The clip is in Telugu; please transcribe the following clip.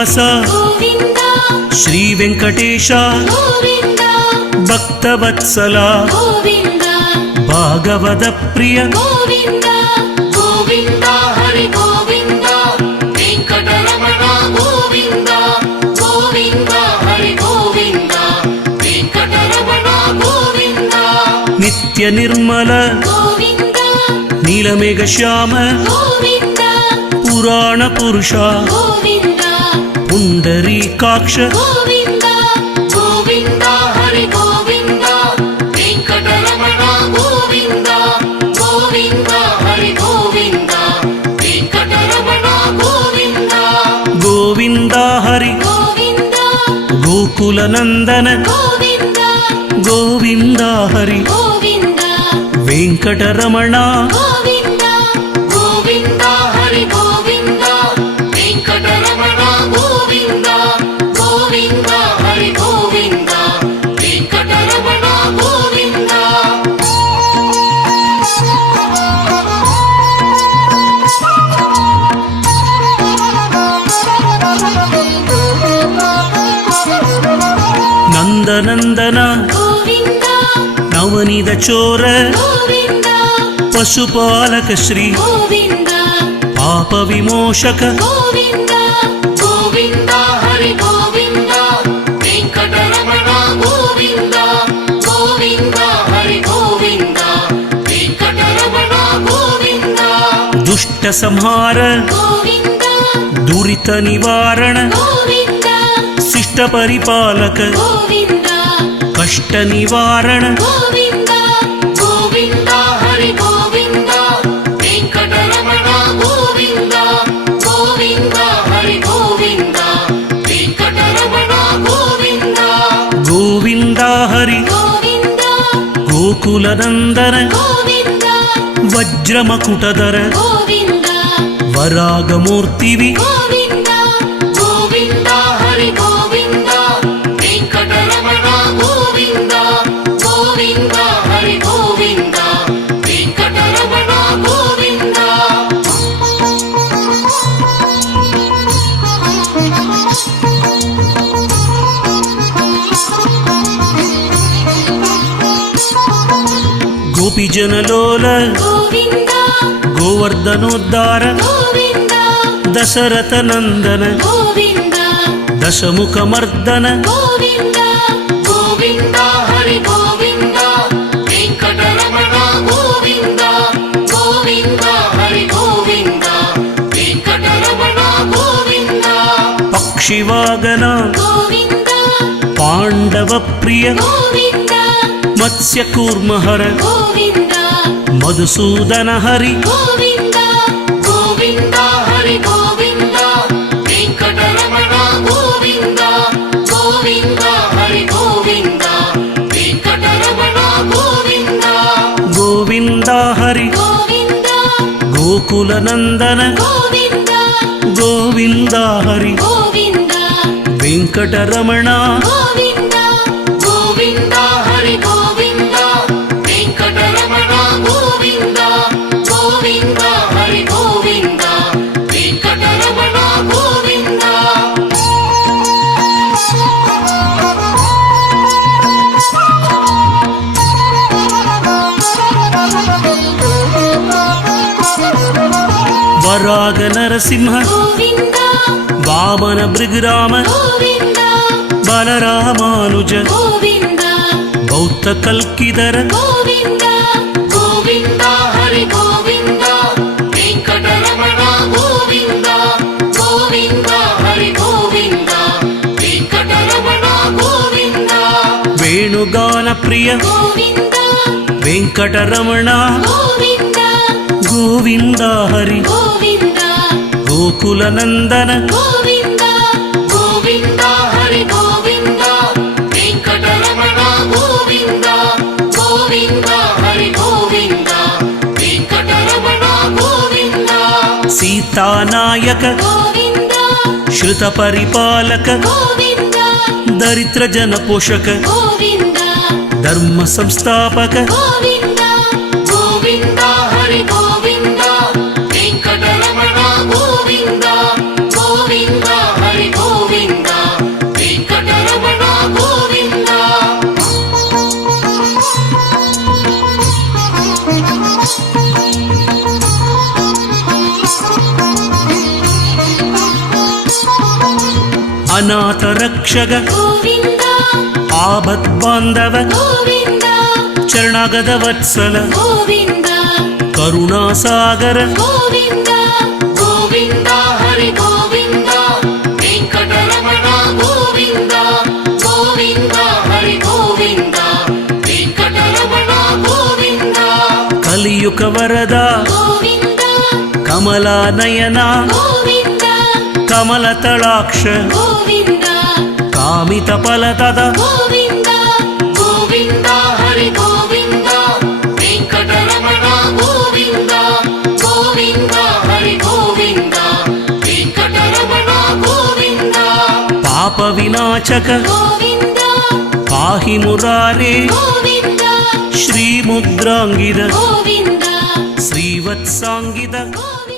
శ్రీనివాస గోవింద శ్రీ వెంకటేశ గోవింద భక్తవత్సల గోవింద భాగవత ప్రియ గోవింద గోవింద హరి గోవింద వెంకటరమణ గోవింద గోవింద హరి గోవింద వెంకటరమణ గోవింద నిత్య నిర్మల గోవింద నీలమేఘ శ్యామ గోవింద పురాణ పురుష గోవింద పుండరీకాక్ష గోవింద గోవింద హరి గోవింద వెంకటరమణ గోవింద గోవింద హరి గోవింద వెంకటరమణ గోవింద గోవింద హరి గోవింద గోకుల నందన గోవింద గోవింద హరి గోవింద వెంకటరమణ గోవింద గోవింద హరి గోవింద వెంకటరమణ గోవింద గోవింద హరి గోవింద వెంకటరమణ గోవింద నందనందన గోవింద నవనీత చోర గోవింద పశుపాలక శ్రీ గోవింద పాప విమోషక గోవింద గోవింద హరి గోవింద వెంకటరమణ గోవింద గోవింద హరి గోవింద వెంకటరమణ గోవింద దుష్ట సంహార గోవింద దురిత నివారణ గోవింద శిష్ట పరిపాలక గోవింద కష్ట నివారణ గోవింద గోవింద హరి గోవింద వెంకటరమణ గోవింద గోవింద హరి గోవింద వెంకటరమణ గోవింద గోవింద హరి గోవింద గోకుల నందన గోవింద వజ్రమకుటధర గోవింద వరాగమూర్తివి గోవింద గోవింద హరి గోవింద వెంకటరమణ గోవింద గోవింద హరి గోవింద వెంకటరమణ గోవింద గోపిజనలోల గోవింద గోవర్ధనోద్ధార గోవింద దశరథ నందన గోవింద దశముఖమర్దన గోవింద గోవింద హరి గోవింద వెంకటరమణ గోవింద గోవింద హరి గోవింద వెంకటరమణ గోవింద పక్షివాగన గోవింద పాండవ ప్రియ గోవింద మత్స్యకూర్మహర గోవింద మధుసూదన హరి గోవింద గోవింద హరి గోవింద వెంకటరమణ గోవింద గోవింద హరి గోవింద వెంకటరమణ గోవింద గోవింద హరి గోవింద గోకుల నందన గోవింద గోవింద హరి గోవింద వెంకటరమణ గోవింద గోవింద హరి గోవింద వెంకటరమణ గోవింద గోవింద హరి గోవింద వెంకటరమణ గోవింద వరాగ నరసింహ గోవింద వామన భృగురామ గోవింద బలరామానుజ గోవింద బౌద్ధ కల్కిధర గోవింద గోవింద హరి గోవింద వెంకటరమణ గోవింద గోవింద హరి గోవింద వెంకటరమణ గోవింద వేణుగాన ప్రియ గోవింద వెంకటరమణ గోవింద గోవింద హరి గోవింద గోకుల నందన గోవింద గోవింద హరి గోవింద వెంకటరమణ గోవింద గోవింద హరి గోవింద వెంకటరమణ గోవింద సీతానాయక గోవింద శ్రుత పరిపాలక గోవింద దరిద్ర జన పోషక గోవింద ధర్మ సంస్థాపక గోవింద గోవింద హరి గోవింద వెంకటరమణ గోవింద గోవింద హరి గోవింద ರಕ್ಷಗ ಗೋವಿಂದ ಆಪತ್ ಬಾಂಧವ ಗೋವಿಂದ ಚರಣಾಗದ ವತ್ಸಲ ಗೋವಿಂದ ಕರುಣಾಸಾಗರ ಗೋವಿಂದ ಗೋವಿಂದ ಹರಿ ಗೋವಿಂದ ವೆಂಕಟರಮಣ ಗೋವಿಂದ ಗೋವಿಂದ ಹರಿ ಗೋವಿಂದ ವೆಂಕಟರಮಣ ಗೋವಿಂದ ಕಲಿಯುಗ ವರದ ಗೋವಿಂದ ಕಮಲಾನಯನ ಗೋವಿಂದ ಕಮಲತಳಾಕ್ಷ ಗೋವಿಂದ ಕಾಮಿತ ಫಲದದ ಗೋವಿಂದ ಗೋವಿಂದ ಹರಿ ಗೋವಿಂದ ವೆಂಕಟರಮಣ ಗೋವಿಂದ ಗೋವಿಂದ ಹರಿ ಗೋವಿಂದ ವೆಂಕಟರಮಣ ಗೋವಿಂದ ಪಾಪ ವಿನಾಶಕ ಗೋವಿಂದ ಪಾಹಿ ಮುರಾರೇ ಗೋವಿಂದ ಶ್ರೀ ಮುದ್ರಾಂಗಿದ ಗೋವಿಂದ ಶ್ರೀವತ್ಸಾಂಗಿದ ಗೋವಿಂದ